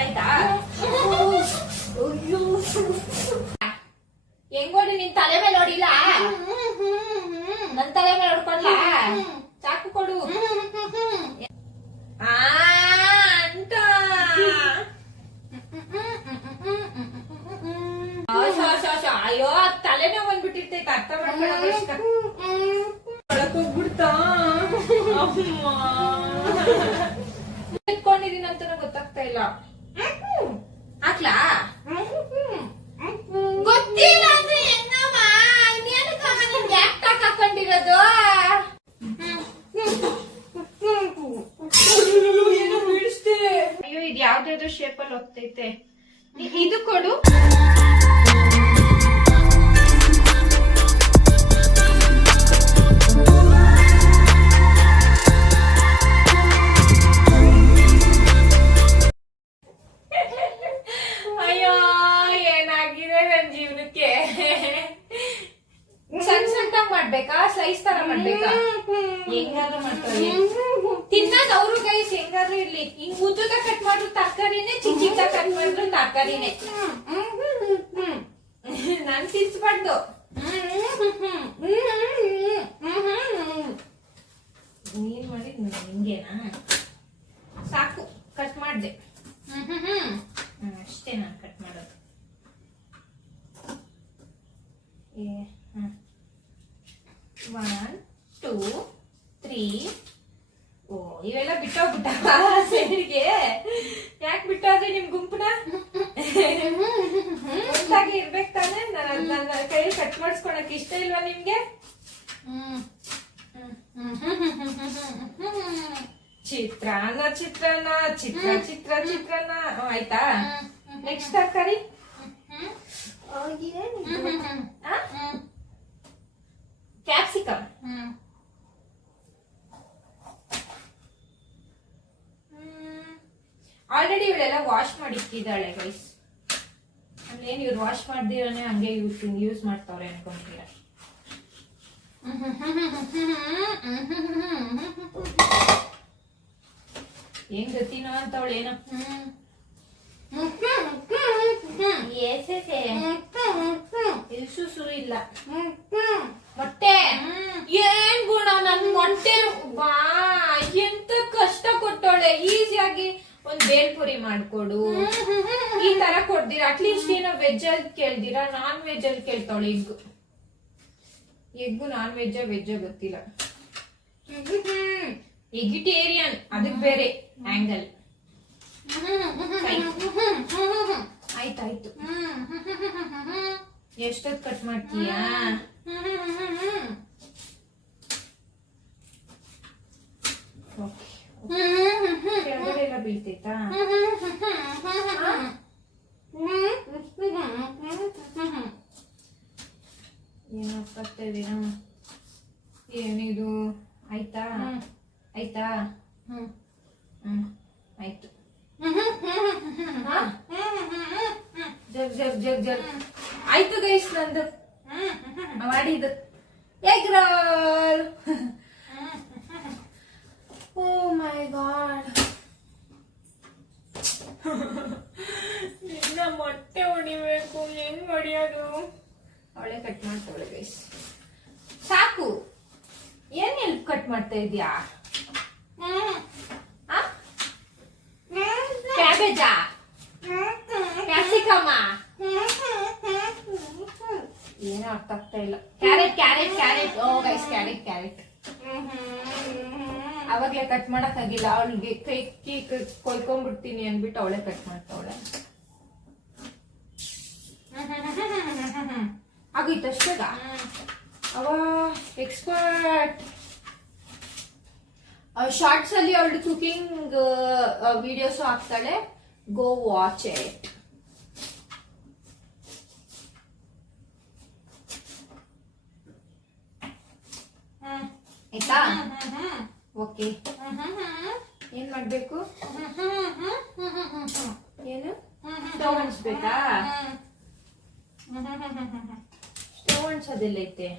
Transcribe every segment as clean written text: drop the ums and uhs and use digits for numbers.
ಗೊತ್ತಾಯ್ತಾ? ಅಯ್ಯೋ ಹೆಂಗೋಡಿ ನಿನ್ ತಲೆ ಮೇಲೆ ಹೊಡಿಲ್ಲ, ನನ್ ತಲೆ ಮೇಲೆ ಹೊಡ್ಕೊಂಡ್ಲ. ಚಾಕು ಕೊಡು. ಅಂತ ಅಯ್ಯೋ ತಲೆನೇ ಬಂದ್ಬಿಟ್ಟಿರ್ತೈತೆ, ಅರ್ಥ ಮಾಡ್ಕೊಳಕೋಗ್ಬಿಡ್ತಾ. ಇಟ್ಕೊಂಡಿದೀನಿ ಅಂತ ಗೊತ್ತಾಗ್ತಾ ಇಲ್ಲ. ಹಾಕ್ಲಾ? ಗೊತ್ತಿಲ್ಲ ಅಂದ್ರೆ ಹೆಂಗಮ್ಮ, ಇನ್ನೇನಕ್ಕಮ್ಮ ನಿಮ್ಗೆ ಯಾಕೆ ಹಾಕೊಂಡಿರೋದು? ಏನೋ ಬೀಳಿಸ್ತೆ. ಅಯ್ಯೋ ಇದು ಯಾವ್ದಾದ್ರು ಶೇಪ್ ಅಲ್ಲಿ ಹೋಗ್ತೈತೆ. ಇದು ಕೊಡು. ಅಯ್ಯೋ ಏನಾಗಿದೆ ನನ್ ಜೀವನಕ್ಕೆ. ಸಣ್ಣ ಸಣ್ಣ ಮಾಡ್ಬೇಕಾ, ಸ್ಲೈಸ್ ತರ ಮಾಡ್ಬೇಕಾ? ಹೆಂಗಾದ್ರೂ ಮಾಡ್ಕೊಳ್ಳಿ, ತಿನ್ನೋದು ಅವ್ರು ಗೈಸ್ ಹೆಂಗಾದ್ರೂ ಇರ್ಲಿ. ಹಿಂಗ್ ಉದ್ದುಗ ಕಟ್ ಮಾಡ್ರು ತರಕಾರಿನೇ, ಚಿಕ್ಕ ಕಟ್ ಮಾಡ್ರು ತರಕಾರಿನೇ. ನಾನ್ ತಿನ್ಸ್ಬಾರ್ದು. ನೀನ್ ಮಾಡಿದ್ ಹಿಂಗೇನಾ? ಸಾಕು, ಕಟ್ ಮಾಡ್ದೆ. ಅಷ್ಟೇ ನಾನು ಕಟ್ ಮಾಡೋದು. 1 2 3. ಓ ಇವೆಲ್ಲ ಬಿಟ್ಟೋಗ್ಬಿಟ್ಟ ಸೈಡ್ಗೆ. ಯಾಕೆ ಬಿಟ್ಟೋದ್ರೆ ನಿಮ್ ಗುಂಪುನ? ಒಂದಾಗಿ ಇರ್ಬೇಕು ತಾನೆ. ನನ್ನ ಕೈಯಲ್ಲಿ ಕಟ್ ಮಾಡಿಸ್ಕೊಳಕ್ ಇಷ್ಟ ಇಲ್ವಾ ನಿಮ್ಗೆ? ಚಿತ್ರಾನ್ನ ಚಿತ್ರಾನ್ನ ಚಿತ್ರಾನ್ನ ಆಯ್ತಾ? ನೆಕ್ಸ್ಟ್ ತರಕಾರಿ ಕ್ಯಾಪ್ಸಿಕಮ್. ಆಲ್ರೆಡಿ ಇವಳೆಲ್ಲ ವಾಶ್ ಮಾಡಿಟ್ಟಿದ್ದಾಳೆ ಗೈಸ್. ಅಲ್ಲೇನು ಇವ್ರು ವಾಶ್ ಮಾಡ್ದಿರನೆ ಹಂಗೆ ಯೂಸ್ ಮಾಡ್ತಾವ್ರೆ ಅನ್ಕೊಂತೀರ. ಹೆಂಗ್ ಗತಿನೋ ಅಂತವಳು ಏನೋ. ಸುರು ಇಲ್ಲ. ಮೊಟ್ಟೆ ಏನ್ ಗುಣ ನನ್ ಮೊಟ್ಟೆ. ಬಾ ಎಂತ ಕಷ್ಟ ಕೊಟ್ಟವಳೆ. ಈಸಿಯಾಗಿ ಒಂದ್ ಬೇಲ್ಪುರಿ ಮಾಡ್ಕೊಡು ಈ ತರ ಕೊಡ್ದಿರ. ಅಟ್ಲೀಸ್ಟ್ ಏನೋ ವೆಜ್ ಅಲ್ಲಿ ಕೇಳ್ದಿರಾ, ನಾನ್ ವೆಜ್ ಅಲ್ಲಿ ಕೇಳ್ತಾವಳೆ. ಎಗ್ಗು ನಾನ್ ವೆಜ್ ಗೊತ್ತಿಲ್ಲ. ಎಗಿಟೇರಿಯನ್, ಅದಕ್ ಬೇರೆ ಆಂಗಲ್. ಆಯ್ತಾಯ್ತು. ಎಷ್ಟೊತ್ತು ಕಟ್ ಮಾಡ್ತೀಯಾ? ಕೆಳಗಡೆ ಎಲ್ಲ ಬೀಳ್ತೈತಾ? ಏನಾಗ್ತಾ ಇದೀರಾ? ಏನಿದು? ಆಯ್ತಾ ಆಯ್ತಾ? ಆಯ್ತು. ಜಗ್ ಜಗ್ ಜಗ್ ಜಗ್ ಆಯ್ತು ಗೈಸ್. ನಂದು ಮಾಡಿದ್ದು ಎಗ್ ರೋಲ್. ಓ ಮೈ ಗಾಡ್. ಇನ್ನ ಮೊಟ್ಟೆ ಹೊಡಿಬೇಕು. ಹೆಂಗ್ ಹೊಡಿಯೋದು? ಅವಳೆ ಕಟ್ ಮಾಡ್ತಾವಳೆ ಗೈಸ್. ಸಾಕು. ಏನ್ ಎಲ್ಪ್ ಕಟ್ ಮಾಡ್ತಾ ಇದ್ಯಾ? ಕ್ಯಾಬೇಜಾ? ಕ್ಯಾಪ್ಸಿಕಮ್? ಏನೋ ಅರ್ಥ ಆಗ್ತಾ ಇಲ್ಲ. ಕ್ಯಾರೆಟ್. ಓ ಗೈಸ್ ಕ್ಯಾರೆಟ್. ಅವಾಗ್ಲೇ ಕಟ್ ಮಾಡಕ್ ಆಗಿಲ್ಲ. ಅವಳಿಗೆ ಕೈ ಕೊಯ್ಕೊಂಡ್ಬಿಡ್ತೀನಿ ಅನ್ಬಿಟ್ಟು ಅವಳೆ ಕಟ್ ಮಾಡ್ತಾವಳೆ. ಆಗೋಯ್ತು ಅಷ್ಟೇಗ? ಅವ ಎಕ್ಸ್ಪರ್ಟ್. ಶಾರ್ಟ್ಸ್ ಅಲ್ಲಿ ಅವಳು ಕುಕಿಂಗ್ ವಿಡಿಯೋಸ್ ಹಾಕ್ತಾಳೆ. Go watch it. ಆಯ್ತಾ? ಓಕೆ. ಏನ್ ಮಾಡ್ಬೇಕು? ಏನು ಸ್ಟವ್ ಹಂಚ್ಬೇಕಾ? ಸ್ಟವ್ ಹಂಚೋದೆಲ್ಲ ಐತೆ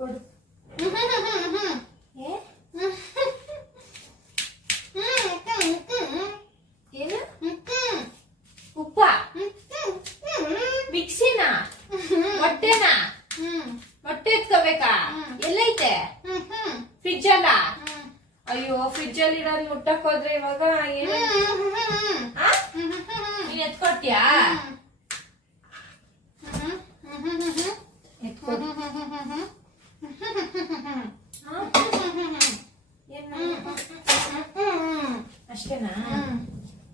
ಕೊಡು. ಎತ್ತಕ್ ಹೋದ್ರೆ ಇವಾಗ ಏನು ನೀನ್ ಎತ್ಕೊಟ್ಯಾ ಅಷ್ಟೇನಾ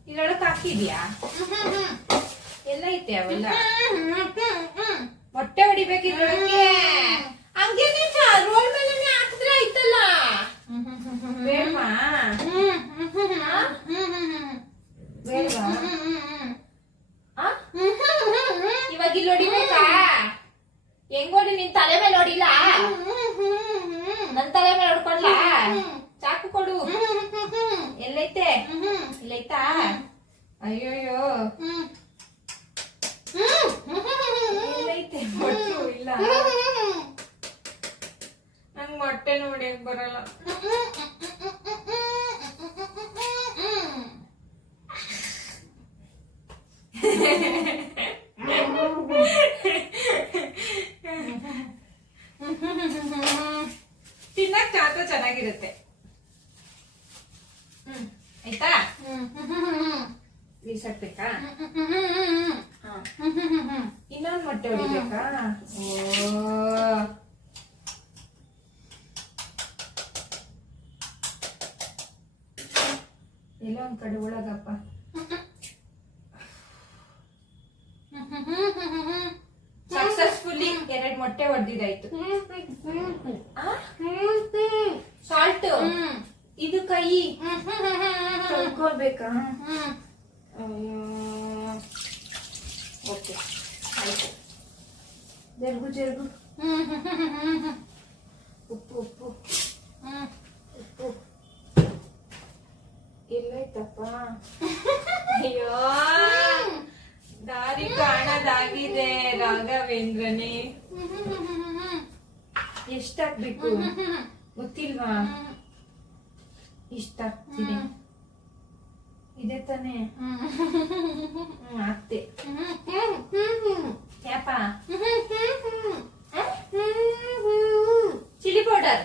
ಇದ್ರೊಳಕ್ ಹಾಕಿದ್ಯಾ ಎಲ್ಲ ಐತೆ ಅವೆಲ್ಲ ಮೊಟ್ಟೆ ಹೊಡಿಬೇಕಿದ್ರೊಳಗೆ ಹಂಗೇನೆ ರೋಲ್ ಮೇಲೆ ಹಾಕಿದ್ರೆ ಆಯ್ತಲ್ಲ ಬೇಡವಾ ಬೇಡವಾ ಇವಾಗ ಇಲ್ಲಿ ಹೊಡಿಬೇಕಾ ಹೆಂಗ್ ಹೊಡಿ ನಿನ್ ತಲೆ ಮೇಲೆ ಹೊಡಿಲ್ಲ ನನ್ ತಲೆ ಮೇಲೆ ಹೊಡ್ಕೊಂಡ್ಲಾ ಚಾಕು ಕೊಡು ಎಲ್ಲೈತೆ ಇಲ್ಲೈತಾ ಅಯ್ಯೋಯ್ಯೋ ಎಲ್ಲೈತೆ ಮೊಟ್ಟು ಇಲ್ಲ ನಂಗ್ ಮೊಟ್ಟೆ ನೋಡಿಯಕ್ ಬರಲ್ಲ ತಿನ್ನಕ್ ಮಾತ್ರ ಚೆನ್ನಾಗಿರುತ್ತೆ ಆಯ್ತಾ ಬೀಸಾಕ್ಬೇಕಾ ಇನ್ನೊಂದು ಮೊಟ್ಟೆ ಹೊಡಿಬೇಕಾ ಓ ಎಲ್ಲೋ ಒಂದ್ ಕಡೆ ಒಳಗಪ್ಪ ಸಕ್ಸಸ್ಫುಲ್ಲಿ 2 ಮೊಟ್ಟೆ ಹೊಡೆದಿದ್ದಾಯ್ತು ಸಾಲ್ಟ್ ಇದು ಕೈ ತೊಳ್ಕೊಳ್ಬೇಕಾ ಓಕೆ ಆಯ್ತು ಜರುಗು ಜರುಗು ಉಪ್ಪು ಉಪ್ಪು ಉಪ್ಪು ಎಲ್ಲೈತಪ್ಪ ಅಯ್ಯೋ ದಾರಿ ಕಾಣದಾಗಿದೆ ರಾಘವೇಂದ್ರನೇ ಎಷ್ಟಾಗ್ಬೇಕು ಗೊತ್ತಿಲ್ವಾ ಇಷ್ಟ ಇದೆ ತಾನೆ ಆಗ್ತೆ ಯಾಪ chilli powder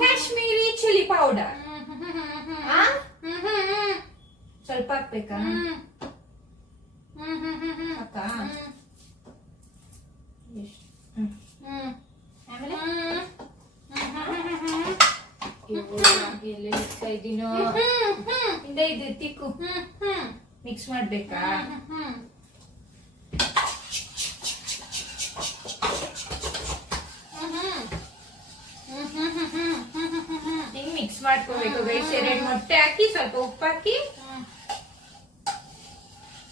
Kashmiri chilli powder ಸ್ವಲ್ಪ ಹಾಕ್ಬೇಕಾ ಅಕ್ಕ ಆಮೇಲೆ ಎಲ್ಲ ಇಡ್ತಾ ಇದ್ದೀನೋ ಹಿಂದೆ ಇದು ತಿಕ್ಕು ಮಿಕ್ಸ್ ಮಾಡ್ಬೇಕಾ ಹಿಂಗ್ ಮಿಕ್ಸ್ ಮಾಡ್ಕೋಬೇಕು ಗೈಸ್ 2 ಮೊಟ್ಟೆ ಹಾಕಿ ಸ್ವಲ್ಪ ಉಪ್ಪು ಹಾಕಿ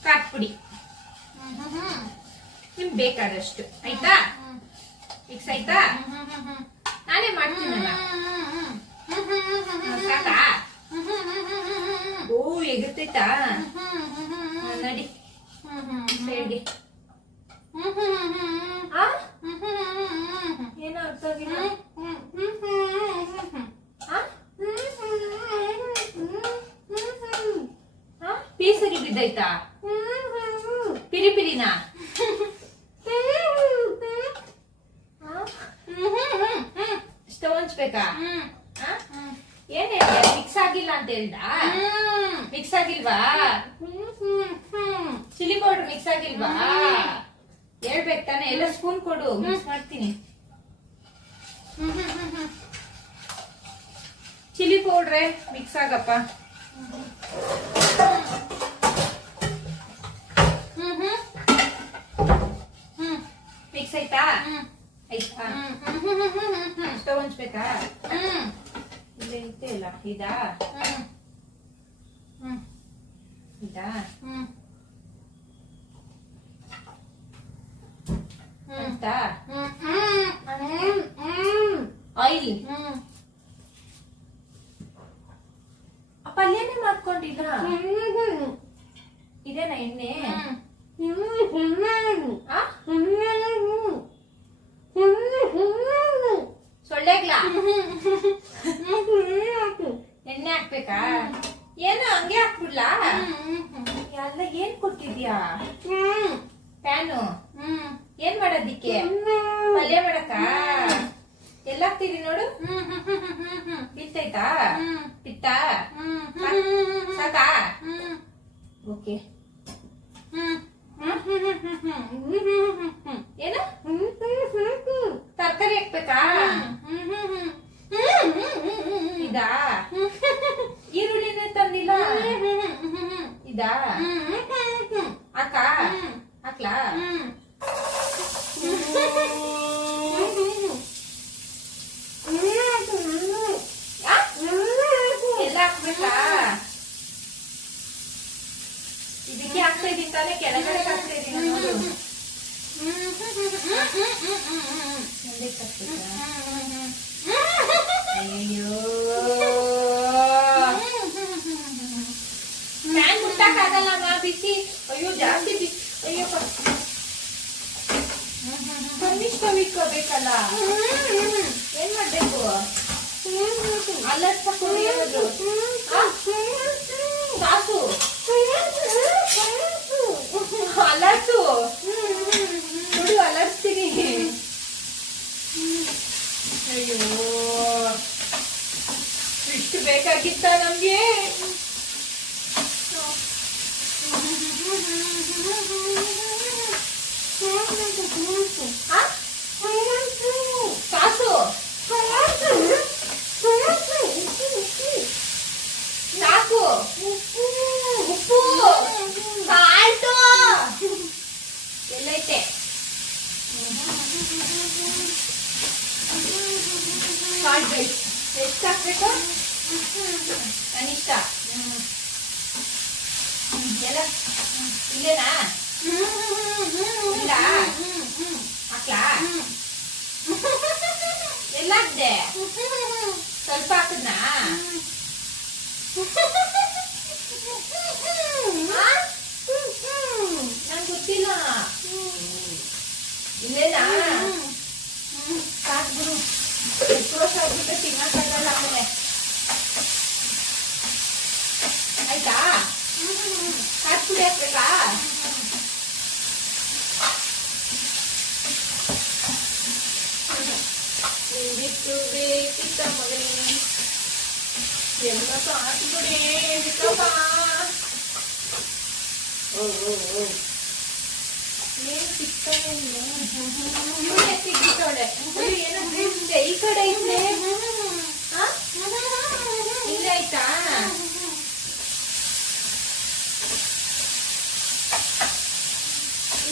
ಕಾಟ್ಪುಡಿ ನಿಮ್ಗೆ ಬೇಕಾದಷ್ಟು ಆಯ್ತಾ ಮಿಕ್ಸ್ ಆಯ್ತಾ ನಾನೇ ಮಾಡ್ತೀನಲ್ಲ ಸಾಕಾ ಓ ಎಗುತ್ತೈತಾ ನಡಿ ಸೈಡ್ಗೆ ಏನೋ ಅರ್ಥ ಆಗಿಲ್ಲ ಪೀಸರಿ ಬಿದ್ದೈತಾ ಪಿರಿ ಪಿರಿನಾ ಸ್ಟವ್ ಹಂಚ್ಬೇಕಾ ಏನ್ ಹೇಳ್ದೆ ಮಿಕ್ಸ್ ಆಗಿಲ್ಲ ಅಂತ ಹೇಳ್ದ ಮಿಕ್ಸ್ ಆಗಿಲ್ವಾ ಚಿಲ್ಲಿ ಪೌಡರ್ ಮಿಕ್ಸ್ ಆಗಿಲ್ವಾ ಹೇಳ್ಬೇಕು ತಾನೆ ಎಲ್ಲ ಸ್ಪೂನ್ ಕೊಡು ಮಿಕ್ಸ್ ಮಾಡ್ತೀನಿ ಚಿಲ್ಲಿ ಪೌಡ್ರೆ ಮಿಕ್ಸ್ ಆಗಪ್ಪ ಮಿಕ್ಸ್ ಆಯ್ತಾ ಆಯ್ತಾ ಸ್ಟವ್ ಹಂಚ್ಬೇಕಾ ಇಲ್ಲ ಐತೆ ಇಲ್ಲ ಇದಾ ಇದಾ ಅಂತ ಆಯಿಲ್ ಪಲ್ಯನೇ ಮಾಡ್ಕೊಂಡಿಲ್ಲ ಇದೇನಾ ಎಣ್ಣೆ ಸೊಳ್ಳೆಗ್ಲಾ ಎಣ್ಣೆ ಹಾಕ್ಬೇಕಾ ಏನು ಹಂಗೆ ಹಾಕ್ಬಿಡ್ಲಾ ಎಲ್ಲ ಏನ್ ಕೊಟ್ಟಿದ್ಯಾ ಪ್ಯಾನು ಏನ್ ಮಾಡೋದಿಕ್ಕೆ ಪಲ್ಯ ಮಾಡಕ ಎಲ್ಲಾಗ್ತೀರಿ ನೋಡು ಪಿತ್ತೈತಾ ಪಿತ್ತ ಸಾಕಾ ಓಕೆ ಏನ ತರಕಾರಿ ಹಾಕ್ಬೇಕಾ ಇದಾ ಈರುಳ್ಳಿನೇ ತಂದಿಲ್ಲ ಇದಾ ಅಕ್ಕ ಹಾಕ್ಲಾ ಎಲ್ಲ ಹಾಕ್ಬೇಕಾ ಇದಕ್ಕೆ ಹಾಕ್ತಾ ಇದೀನಿ ತಾನೇ ಕೆಳಗಡೆ ಹಾಕ್ತಾ ಇದೀನಿ ನೋಡು ಅಯ್ಯೋ ಫ್ಯಾನ್ ಮುಟ್ಟಕ್ಕಾಗಲ್ಲಮ್ಮ ಬಿಸಿ ಅಯ್ಯೋ ಜಾಸ್ತಿ ಬಿಸಿ ಅಯ್ಯಪ್ಪ ಕನಿಷ್ಠ ಇಕ್ಕೋಬೇಕಲ್ಲ ಏನ್ ಮಾಡ್ಬೇಕು ಅಲರ್ಸ ಕುಡಿಯೋದು ಸಾಸು ಅಲರ್ಸು ಕುಡಿ ಅಲರ್ಸ್ತೀನಿ ಅಯ್ಯೋ ಇಷ್ಟು ಬೇಕಾಗಿತ್ತ ನಮ್ಗೆ ಸಾಸು ಸಾಕು ಉಪ್ಪು ಸಾಲ್ಟು ಎಲ್ಲೈತೆ ಸಾಲ್ಟ್ ರೈಸ್ ಎಷ್ಟು ಹಾಕ್ಬೇಕು ಕನಿಷ್ಠ ಎಲ್ಲ ಇಲ್ಲೇನಾ ಇಲ್ಲ ಹಾಕ್ಲಾ ಎಲ್ಲ ಹಾಕ್ದೆ ಸ್ವಲ್ಪ ಹಾಕದ್ನಾ ನಂಗೆ ಗೊತ್ತಿಲ್ಲ ಇಲ್ಲೇನಾ ಸಾಕು ಬಿಡು ಎಷ್ಟು ವರ್ಷ ಆಗ್ಬಿಟ್ಟು ತಿನ್ನಕ್ಕಾಗಲ್ಲ ಆಮೇಲೆ ಆಯ್ತಾ ಸಾಕು ಪುಡಿ ಹಾಕ್ಬೇಕಾ ಬಿಟ್ಟು ಬೇಕಿತ್ತ ಮಗನೇ ಎಲ್ಲ ಸಾಕು ಬಿಡಪ್ಪ ಏನ್ ಸಿಕ್ಕಿತ್ತೋಳೆ ಏನಂದ್ರೆ ಈ ಕಡೆ ಇದ್ರೆ ಇಲ್ಲ ಆಯ್ತಾ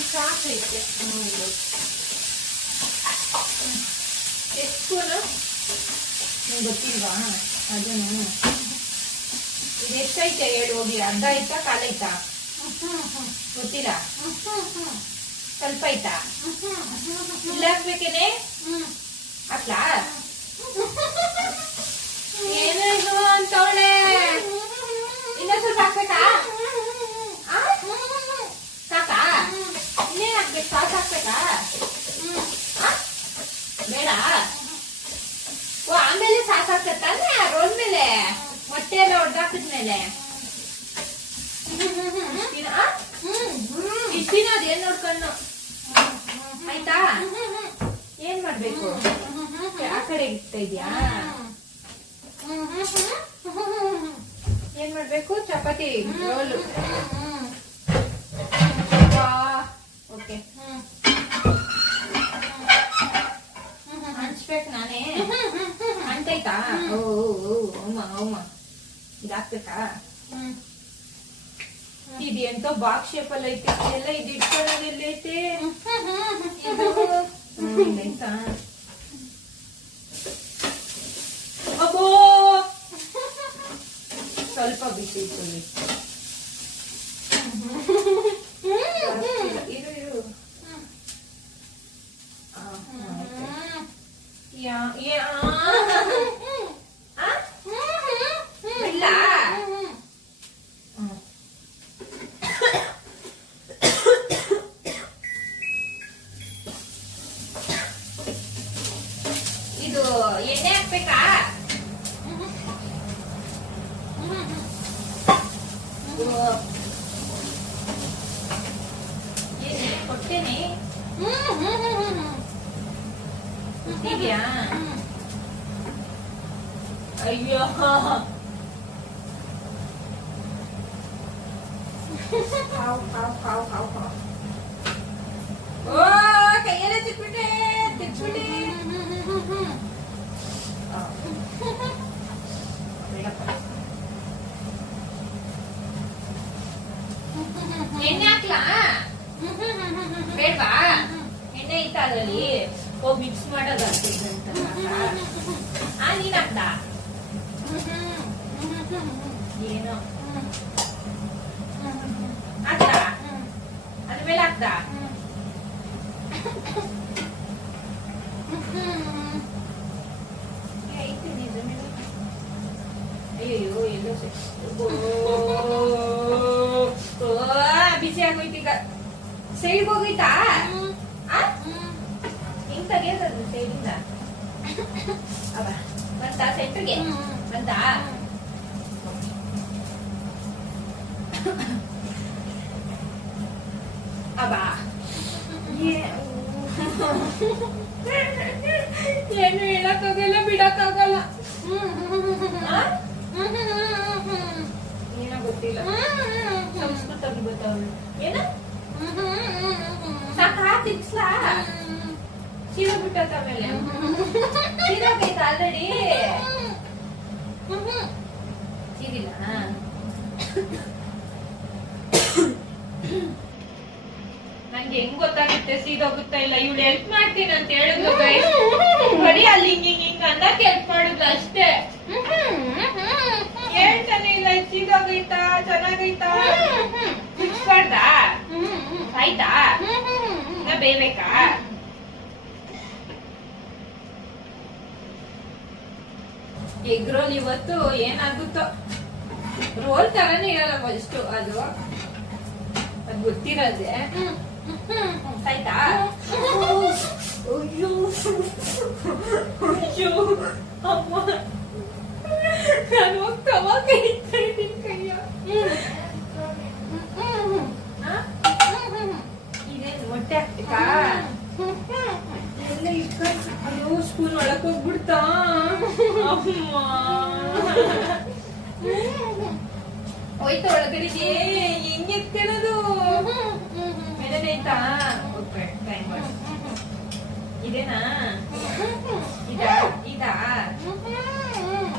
ಸಾಕೈತೆ ಎಷ್ಟು ಸ್ಪೂನು ನಂಗೆ ಗೊತ್ತಿಲ್ವಾ ಅದನ್ನು ಇದು ಎಷ್ಟೈತೆ ಹೇಳಿ ಹೋಗಿ ಅರ್ಧ ಆಯ್ತಾ ಕಾಲೈತಾ ಗೊತ್ತಿಲ್ಲ ಸ್ವಲ್ಪ ಆಯ್ತಾ ಇಲ್ಲ ಹಾಕ್ಬೇಕೇನೆ ಹಾಕ್ಲಾ ಏನೇನು ಅಂತವಳೆ ಇನ್ನ ಸ್ವಲ್ಪ ಹಾಕ್ಬೇಕಾ ಸಾಕಾ ಇನ್ನೇನ್ ಹಾಕ್ಬೇಕು ಸಾಸ್ ಹಾಕ್ಬೇಕಾ ಬೇಡ ಓ ಆಮೇಲೆ ಸಾಸ್ ಹಾಕತ್ತಾನೆ ರೋಲ್ ಮೇಲೆ ಮೊಟ್ಟೆ ಎಲ್ಲ ಹೊಡ್ದಾಕಿದ್ಮೇಲೆ ಇಷ್ಟಿನ ಅದೇನ್ ನೋಡ್ಕೊಂಡು ಆಯ್ತಾ ಏನ್ ಮಾಡ್ಬೇಕು ಆ ಕಡೆ ಇಡ್ತಾ ಇದ್ಯಾ ಏನ್ ಮಾಡ್ಬೇಕು ಚಪಾತಿ ರೋಲು ಓಕೆ ಹಂಚ್ಬೇಕು ನಾನೇ ಅಂಟೈತಾ ಓ ಅಮ್ಮ ಅಮ್ಮ ಇದಾಕ್ಬೇಕಾ ಇದು ಎಂತ ಬಾಕ್ಸ್ ಶೇಪ್ ಅಲ್ಲಿ ಐತೆ ಎಲ್ಲ ಇದು ಇಟ್ಕೊಳ್ಳೋದು ಎಲ್ಲೈತೆ ಅಬ್ಬೋ ಸ್ವಲ್ಪ ಬಿಸಿ ಇಟ್ಕೊಳ್ಳಿ ಇರು ಇರು ಇಲ್ಲ ಇದು ಎಣ್ಣೆ ಹಾಕ್ಬೇಕಾ ಎಣ್ಣೆ ಕೊಟ್ಟೇನೆ ಇದೆಯಾ? ಅಯ್ಯೋ ಓ ಕೈಯೆಲ್ಲ ತಿಕ್ಬಿಟ್ಟೆ ಎಣ್ಣೆ ಹಾಕ್ಲಾ? ಬೇಡ್ವಾ? ಎಣ್ಣೆ ಐತಾ ಅದ್ರಲ್ಲಿ? ಓ ಮಿಕ್ಸ್ ಮಾಡೋದಾಗ್ತದೆ ಅಂತ ನೀನ್ ಹಾಕ್ದ ಏನೋ ಹಾಕ್ದ ಅದ್ರ ಮೇಲೆ ಹಾಕ್ದ ಅಯ್ಯೋ ಎಲ್ಲೋ ಬಿಸಿ ಆಗೋಯ್ತೀಗ ಸೈಡ್ ಹೋಗೋಯ್ತಾ ಹೆಂಗ್ ತೆಗಿಯೋದು ಸೈಡಿಂದ ಅವ ಬಂತ ಸೆಂಟ್ರಿಗೆ ಬಂತ ಅವ ಏನು ಹೇಳಕ್ಕಾಗಲ್ಲ ಬಿಡಕ್ಕಾಗಲ್ಲ ಏನೋ ಗೊತ್ತಿಲ್ಲ ಸಂಸ್ಕೃತ ಗೊತ್ತವಳು ಏನ ಸಾಕಾ ತಿಕ್ಸ್ಲಾ ಸೀರೆ ಬಿಟ್ಟತ್ತ ಆಮೇಲೆ ಸೀರೆ ಆಗೈತ ಆಲ್ರೆಡಿ ಸೀರಿಲ್ಲ ನಂಗೆ ಹೆಂಗ್ ಗೊತ್ತಾಗುತ್ತೆ ಸೀದೋಗುತ್ತಾ ಇಲ್ಲ ಇವಳು ಹೆಲ್ಪ್ ಮಾಡ್ತೀನಿ ಅಂತ ಹೇಳಿದ್ರು ಬರೀ ಅಲ್ಲಿ ಹಿಂಗ್ ಅಂದಕ್ಕೆ ಹೆಲ್ಪ್ ಮಾಡಿದ್ಲು ಅಷ್ಟೇ ಹೇಳ್ತಾನೆ ಇಲ್ಲ ಸೀದೋಗೈತಾ ಚೆನ್ನಾಗೈತಾ ಬಿಡ್ಸ್ಬಾರ್ದಾ ಆಯ್ತಾ ಬೇಯ್ಬೇಕಾ ಎಗ್ ರೋಲ್ ಇವತ್ತು ಏನಾಗುತ್ತೋ ರೋಲ್ ತರನೇ ಇರಲ್ಲ ಫಸ್ಟು ಅದು ಗೊತ್ತಿರೋದೆ ಆಯ್ತಾ ಅಯ್ಯೋ ಅಯ್ಯೋ ಅಮ್ಮ ನಾನು ಹೋಗ್ತಾವ ಕೈ ಇದ್ದೀನಿ ಕೈಯ ಇದೇನು ಮೊಟ್ಟೆ ಹಾಕ್ಬೇಕಾ ಎಲ್ಲ ಇಟ್ಕೊಂಡು ಅಯ್ಯೋ ಸ್ಪೂನ್ ಒಳಕ್ ಹೋಗ್ಬಿಡ್ತಾ ಅಮ್ಮ ಹೋಯ್ತಾ ಒಳಗಡೆಗೆ ಹೆಂಗ್ ಎತ್ಕೊಳ್ಳೋದು ಮೇಲೆ ಆಯ್ತಾ ಟ್ರೈ ಮಾಡಿ ಇದೇನಾ ಇದಾ ಇದಾ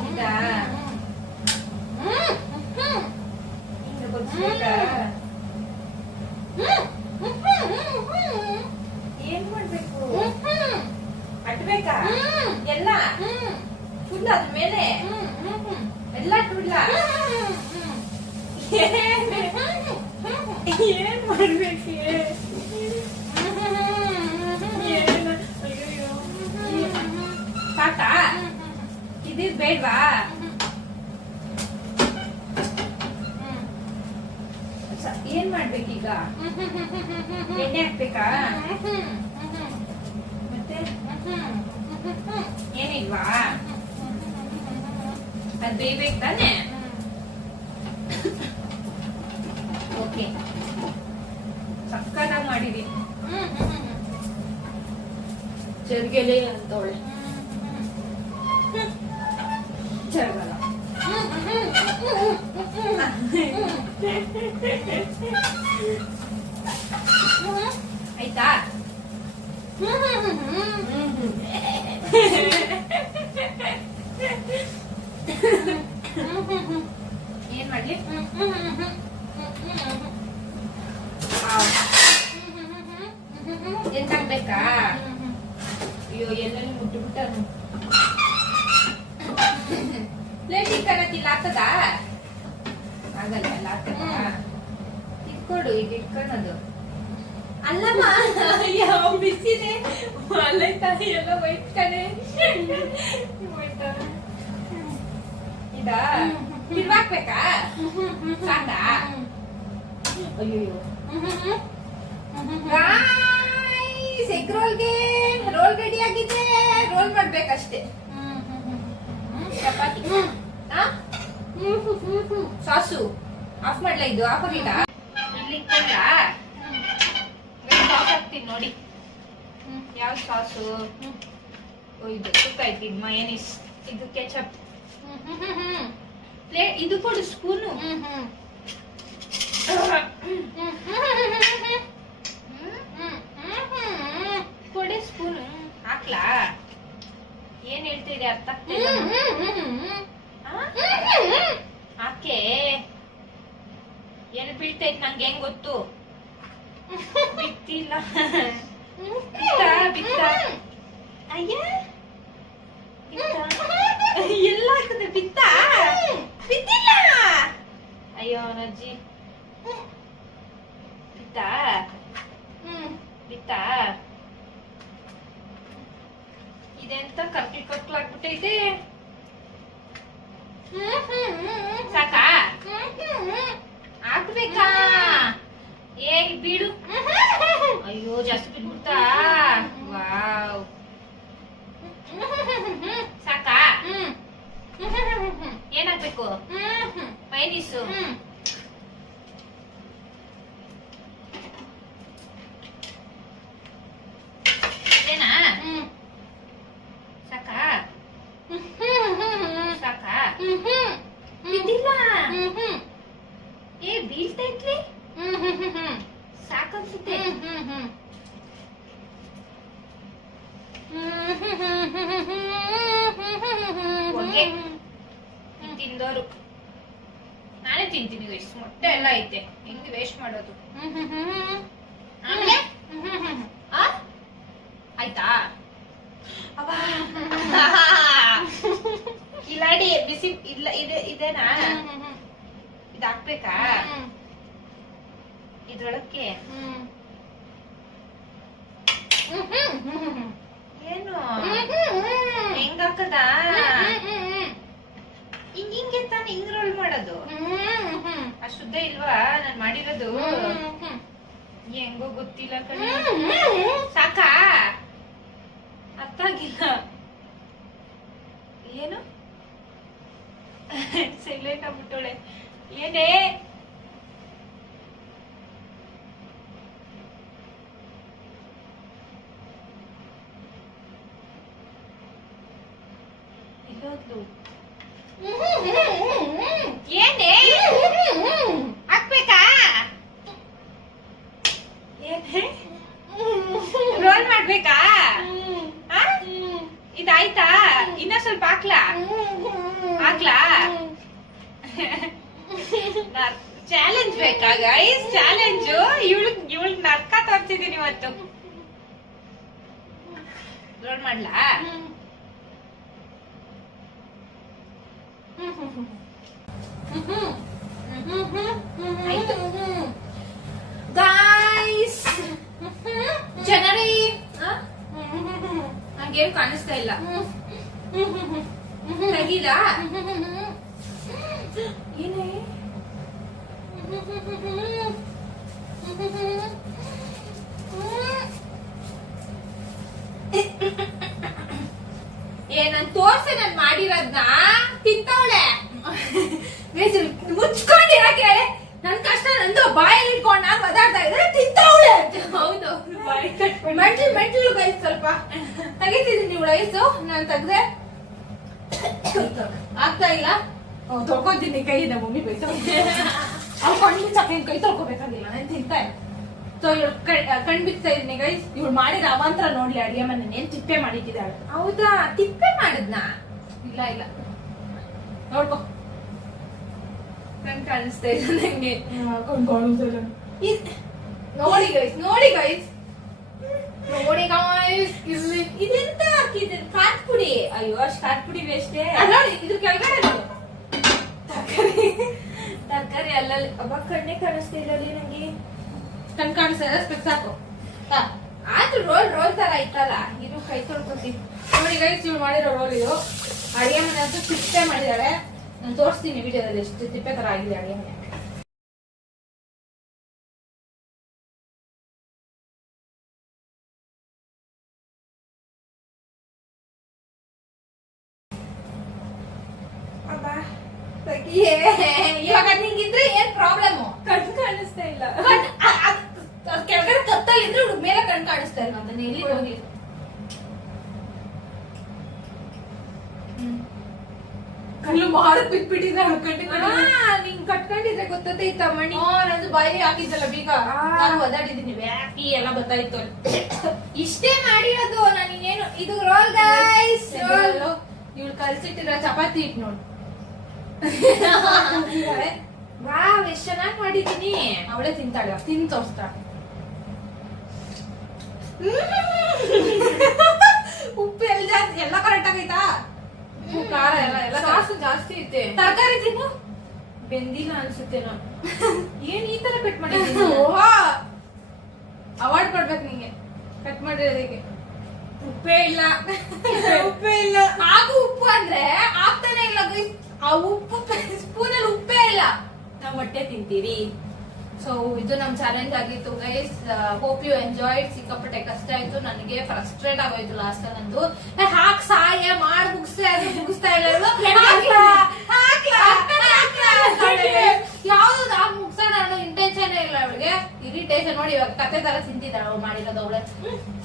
ಇದಾ ಹಿಂಗ ಗೊತ್ತಿಲ್ಲ ಏನ್ ಮಾಡ್ಬೇಕು ಅಟ್ಬೇಕಾ ಎಲ್ಲ ಫುಲ್ ಅದ್ರ ಮೇಲೆ ಎಲ್ಲ ಅಟ್ಬಿಡ್ಲ ಏನ್ ಮಾಡ್ಬೇಕು ಸಾಕಾ ಇದು ಬೇಡ್ವಾ ಏನ್ ಮಾಡ್ಬೇಕೀಗ ಎಣ್ಣೆ ಹಾಕ್ಬೇಕಾ ಮತ್ತೆ ಏನಿಲ್ವಾ ಅದ್ ಬೇಯ್ಬೇಕು ತಾನೆ ಓಕೆ ಸಕ್ಕತ್ತಾಗಿ ಮಾಡಿದೀನಿ ಜರ್ಗೆಲೆ ಅಂತವಳೆ ಜರ್ಗಲ್ಲ ಆಯ್ತಾ ಏನ್ ಮಾಡ್ಲಿ ಎಂತಾಗ್ಬೇಕಾ ಅಯ್ಯೋ ಎಲ್ಲೆಲ್ಲಿ ಮುಟ್ಟಿಬಿಟ್ಟನು ಪ್ಲೇಟ್ ಇಟ್ಕೊಳತಿಲ್ಲ ಆಗ್ತದ ಆಗಲ್ಲ ಎಲ್ಲ ಆಗ್ತದ ಇಟ್ಕೊಡು ಈಗ ಇಟ್ಕೊಳೋದು ಅಲ್ಲಮ್ಮ ಯಾವ ಬಿಸಿದೆ ಅಲ್ಲೇ ತಾಯಿ ಎಲ್ಲ ವೈಟ್ ಕಡೆ ಇದಾ ತಿರ್ವಾಕ್ಬೇಕಾ ಸಾಕಾ ಅಯ್ಯೋ ಎಗ್ ರೋಲ್ಗೆ ರೋಲ್ ರೆಡಿ ಆಗಿದೆ ರೋಲ್ ಮಾಡ್ಬೇಕಷ್ಟೇ ಚಪಾತಿ ಸಾಸು ಆಫ್ ಮಾಡ್ಲಾ ಇದು ಆಫ್ ಆಗಿಲ್ಲ ಇಲ್ಲಿ ಇಟ್ಕೊಂಡ ಸಾಸ್ ಹಾಕ್ತೀನಿ ನೋಡಿ ಯಾವ ಸಾಸು ಇದು ತುಪ್ಪ ಆಯ್ತು, ಇದು ಮಯನೀಸ್, ಇದು ಕೆಚಪ್. ಪ್ಲೇಟ್ ಇದು ಕೊಡು ಸ್ಪೂನು. ಕೊಡೆ ಸ್ಪೂನು. ಹಾಕ್ಲಾ? ಏನ್ ಹೇಳ್ತಿದೆ ಅರ್ಥ ಆಗ್ತಿಲ್ಲ. ಹಾಕೆ ಎಲ್ಲಿ ಬೀಳ್ತೈತ್ ನಂಗೆ ಹೆಂಗ್ ಗೊತ್ತು? ಬಿತ್ತಿಲ್ಲ. ಬಿತ್ತ ಅಯ್ಯ ಎಲ್ಲ ಆಗ್ತದೆ. ಬಿತ್ತ ಬಿತ್ತಿಲ್ಲ. ಅಯ್ಯೋ ನಜ್ಜಿ ಬಿತ್ತ ಬಿತ್ತ. ಇದೆಂತ ಕರ್ಕಿ ಕರ್ಕಲಾಗ್ಬಿಟ್ಟೈತೆ. ಸಾಕಾ? ಹಾಕ್ಬೇಕಾ? ಹೇಗೆ ಬೀಡು. ಅಯ್ಯೋ ಜಾಸ್ತಿ ಬಿದ್ಬಿಡ್ತಾ. ವಾವ್, ಸಾಕಾ? ಏನಾಗ್ಬೇಕು? ಮೈನೀಸು. ಇದೇನಾ? ಸಾಕಾ? ಸಾಕಾ? ಬಿದ್ದಿಲ್ಲ. ಏ ಬೀಳ್ತೈತ್ರಿ. ಸಾಕನ್ಸುತ್ತೆ. ತಿಂದೋರು. ನಾನೇ ತಿಂತೀನಿ. ವೇಸ್ಟ್ ಮೊಟ್ಟೆ ಎಲ್ಲ ಐತೆ, ಹೆಂಗೆ ವೇಸ್ಟ್ ಮಾಡೋದು? ಆಯ್ತಾ? ಕಿಲಾಡಿ ಬಿಸಿ ಇಲ್ಲ. ಇದೇನಾ? ಇದು ಹಾಕ್ಬೇಕಾ ಇದ್ರೊಳಕ್ಕೆ? ಏನು ಹೆಂಗ್ ಹಾಕದ? ಹಿಂಗೆ ತಾನೆ ಹಿಂಗ್ ರೋಲ್ ಮಾಡೋದು. ಅಷ್ಟುದ್ದ ಇಲ್ವಾ ನಾನ್ ಮಾಡಿರೋದು? ಹೆಂಗೋ ಗೊತ್ತಿಲ್ಲ ಕಣೆ. ಸಾಕಾ? ಅರ್ಥ ಆಗಿಲ್ಲ. ಏನು ಸೈಲೆಂಟ್ ಆಗ್ಬಿಟ್ಟೋಳೆ. ಏನೇ ಇಲ್ಲೋದ್ಲು. ಏನೇ ಹಾಕ್ಬೇಕಾ? ಏನೇ ರೋಲ್ ಮಾಡ್ಬೇಕಾ? ಇದಾಯ್ತಾ? ಇನ್ನ ಸ್ವಲ್ಪ ಹಾಕ್ಲಾ? ಹಾಕ್ಲಾ? ಚಾಲೆಂಜ್ ಬೇಕಾ ಗೈಸ್? ಚಾಲೆಂಜು. ಇವಳು ನರ್ಕ ತೋರ್ಸಿದೀನಿ ಇವತ್ತು. ರೋಲ್ ಮಾಡ್ಲಾ? ಗೈಸ್ ಜನರಿ ನಂಗೇನು ಕಾಣಿಸ್ತಾ ಇಲ್ಲ. ತೆಗೀಲಾ? ಏನೇ ನನ್ ತೋರ್ಸೆ ನಾನ್ ಮಾಡಿರೋದ್ನ ತಿಂತವಳೆ. ಮುಚ್ಕೊಂಡಿರಕ್ಕೆ ನನ್ ಕಷ್ಟ ನಂದು ಬಾಯಲ್ಲಿ ಇಟ್ಕೊಂಡು ನಾನು ಒದಾಡ್ತಾ ಇದ್ರೆ ತಿಂತವಳೆ. ಹೌದು, ಮೆಂಟಲ್ ಗೈಸ್. ಸ್ವಲ್ಪ ತೆಗಿತಿದ್ದೀನಿ ಇವಳ ವಯಸ್ಸು. ನಾನು ತೆಗ್ದೆ ಆಗ್ತಾ ಇಲ್ಲ. ತೊಳ್ಕೊತೀನಿ ಕೈಯಿಂದ. ಮಮ್ಮಿ ಬೈತಾ ಅವ್ಳು ಕಣ್ಣು ಚಕ್ಕ ಕೈ ತೊಳ್ಕೊಬೇಕಾಗಿಲ್ಲ. ನಾನು ತಿಂತಾ ಇಲ್ಲ. ಸೊ ಇವಳು ಕಣ್ ಬಿಡ್ತಾ ಇದೀನಿ ಗೈಸ್. ಇವಳು ಮಾಡಿದ ಅವಾಂತರ ನೋಡ್ಲಿ. ಅಡಿಗೆ ಮನೆ ಏನ್ ತಿಪ್ಪೆ ಮಾಡಿಟ್ಟಿದ್ದಾಳೆ. ಹೌದಾ? ತಿಪ್ಪೆ ಮಾಡಿದ್ನಾ? ಇಲ್ಲ ಇಲ್ಲ, ನೋಡ್ಕೊ. ಕಣ್ ಕಾಣಿಸ್ತಾ ಇಲ್ಲ ನಂಗೆ. ನೋಡಿ ಗೈಸ್, ನೋಡಿ ಗೈಸ್, ನೋಡಿ ಗೈಸ್. ಇದೆಂತ ಹಾಕಿದ್ರೆ ಖಾರದ ಪುಡಿ. ಅಯ್ಯೋ ಅಷ್ಟು ಖಾರದ ಪುಡಿ ವೇಸ್ಟೇ. ನೋಡಿ ಇದ್ರ ಕೆಳಗಡೆ ತರಕಾರಿ ಅಲ್ಲಲ್ಲಿ. ಅಬ್ಬ ಕಣ್ಣೇ ಕಾಣಿಸ್ತಾ ಇಲ್ಲ ನಂಗೆ. ಕಣ್ ಕಾಣಿಸ್ತಾ ಇಲ್ಲ. ಸ್ಪೆಕ್ಸ್ ಹಾಕು. ಆದ್ರೂ ರೋಲ್ ತರ ಐತಲ್ಲ. ಇದು ಕೈ ತೊಳ್ಕೊತೀನಿ. ನೋಡಿ ಗೈಸ್, ಇವ್ಳು ಮಾಡಿರೋ ರೋಲ್ ಇದು. ಅಡಿಗೆ ಮನೆ ಅಂತೂ ತಿಪ್ಪೆ ಮಾಡಿದಾಳೆ. ನಾನು ತೋರಿಸ್ತೀನಿ ವಿಡಿಯೋದಲ್ಲಿ ಎಷ್ಟು ತಿಪ್ಪೆ ತರ ಆಗಿದೆ ಅಡಿಗೆ ಮನೆ. ಇವಾಗ ನಿಂಗಿದ್ರೆ ಏನ್ ಪ್ರಾಬ್ಲಮ್? ಕಣ್ ಕಾಣಿಸ್ತಾ ಇಲ್ಲ. ಕೆಳಗಡೆ ಕತ್ತಲ್ಲಿದ್ರೆ ಮೇಲೆ ಕಣ್ ಕಾಣಿಸ್ತಾ ಇಲ್ಲ. ಎಲ್ಲಿ ಹೋಗಿ ಮಾರಕ್ ಬಿಟ್ಬಿಟ್ಟಿದ್ರೆ ನಿಂಗ್ ಕಟ್ಕೊಂಡಿದ್ರೆ ಗೊತ್ತೈತ ಮಣಿ. ನಂದು ಬಾಯಿ ಹಾಕಿದ್ದಲ್ಲ ಬೀಗ, ನಾನು ಒದಾಡಿದೀನಿ ವ್ಯಾಕಿ ಎಲ್ಲ ಗೊತ್ತಾಯ್ತು. ಇಷ್ಟೇ ಮಾಡಿರೋದು ನಾನು ಇನ್ನೇನು. ಇದು ರೋಲ್ ಗೈಸ್, ಇವ್ಳು ಕಲ್ಸಿಟ್ಟಿರೋ ಚಪಾತಿ ಇಟ್ ನೋಡು. ವಾವ್ ಎಷ್ಟ್ ಚೆನ್ನಾಗ್ ಮಾಡಿದೀನಿ. ಅವಳೇ ತಿಂತಾಳ, ತಿನ್ ತೋರ್ಸ್ತಾ. ಉಪ್ಪು ಎಲ್ಲ ಜಾಸ್ತಿ, ಎಲ್ಲ ಕರೆಕ್ಟ್ ಆಗೈತಾ? ಉಪ್ಪು ಖಾರ ಎಲ್ಲ ಸಾಸು ಜಾಸ್ತಿ ಐತೆ. ತರಕಾರಿ ತಿನ್ನು. ಬೆಂದಿಲ್ಲ ಅನ್ಸುತ್ತೆ ನಾನು. ಏನ್ ಈ ತರ ಕಟ್ ಮಾಡಿದೀನಿ? ಅವಾರ್ಡ್ ಕೊಡ್ಬೇಕು ನಿಂಗೆ ಕಟ್ ಮಾಡಿರೋದಕ್ಕೆ. ಉಪ್ಪೇ ಇಲ್ಲ. ಉಪ್ಪೇ ಇಲ್ಲ. ಹಾಗೂ ಉಪ್ಪು ಅಂದ್ರೆ ಆಗ್ತಾನೆ ಇಲ್ಲ guys. ಆ ಉಪ್ಪು ಸ್ಪೂನಲ್ಲಿ ಉಪ್ಪೇ ಇಲ್ಲ. ನಾವ್ ಮೊಟ್ಟೆ ತಿಂತೀರಿ. ಸೊ ಇದು ನಮ್ ಚಾಲೆಂಜ್ ಆಗಿತ್ತು ಗೈಸ್. Hope you enjoyed. ಸಿಕ್ಕಾಪಟ್ಟೆ ಕಷ್ಟ ಆಯ್ತು, ನನಗೆ ಫ್ರಸ್ಟ್ರೇಟ್ ಆಗೋಯ್ತು ಲಾಸ್ಟ್ ನಂದು. ಹಾಕ್ ಸಹಾಯ ಮಾಡಿ ಮುಗಿಸ್ತಾ ಇಲ್ಲ ಯಾವ್ದು ಹಾಕ್ ಮುಗಿಸೋಣ ಅನ್ನೋ ಇಂಟೆನ್ಷನ್ ಇಲ್ಲ ಅವಳಿಗೆ. ಇರಿಟೇಷನ್ ನೋಡಿ ಇವಾಗ ಕತೆ ತರ ತಿಂತಿದ್ದಾಳೆ ಅವಳು ಮಾಡಿರೋದು ಅವಳೆ.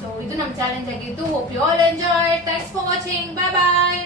ಸೊ ಇದು ನಮ್ ಚಾಲೆಂಜ್ ಆಗಿತ್ತು. Hope you all enjoy. Thanks for watching. Bye bye.